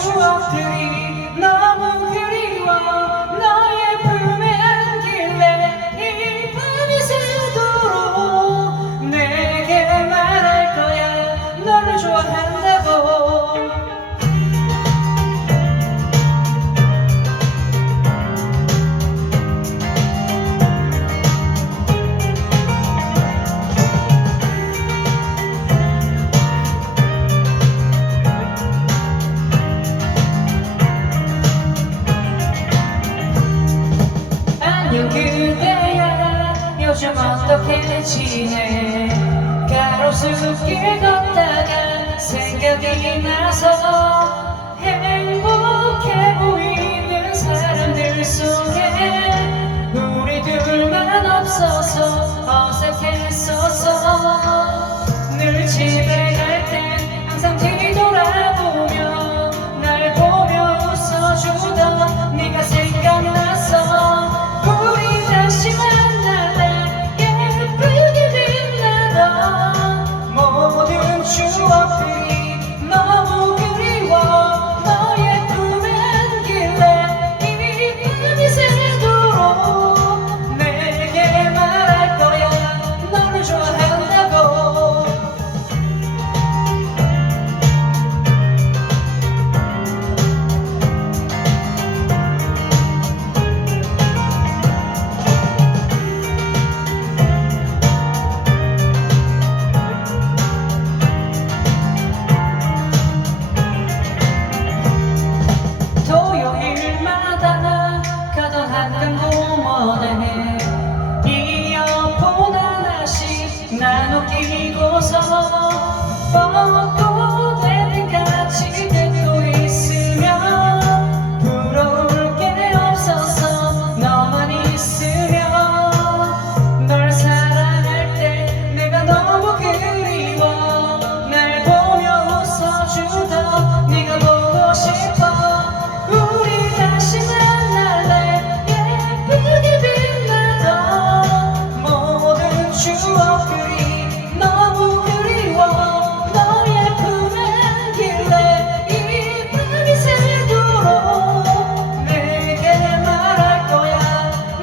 추억들이 너무 그리워. 너의 품에 안길래 이 밤이 새도록 내게 말할 거야. 너를 좋아한다고 그대야 요즘 어떻게 지내 가로수길 걷다가 생각이 나서 행복해 보이는 사람들 속에 우리 둘만 없어서 어색했었어 늘 집에 추억 그리 너무 그리워. 너의 품에 길래 이 밤이 새도록 내게 말할 거야.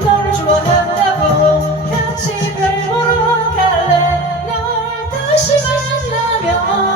너를 좋아한다고 같이 별 보러 갈래. 널 다시 만나면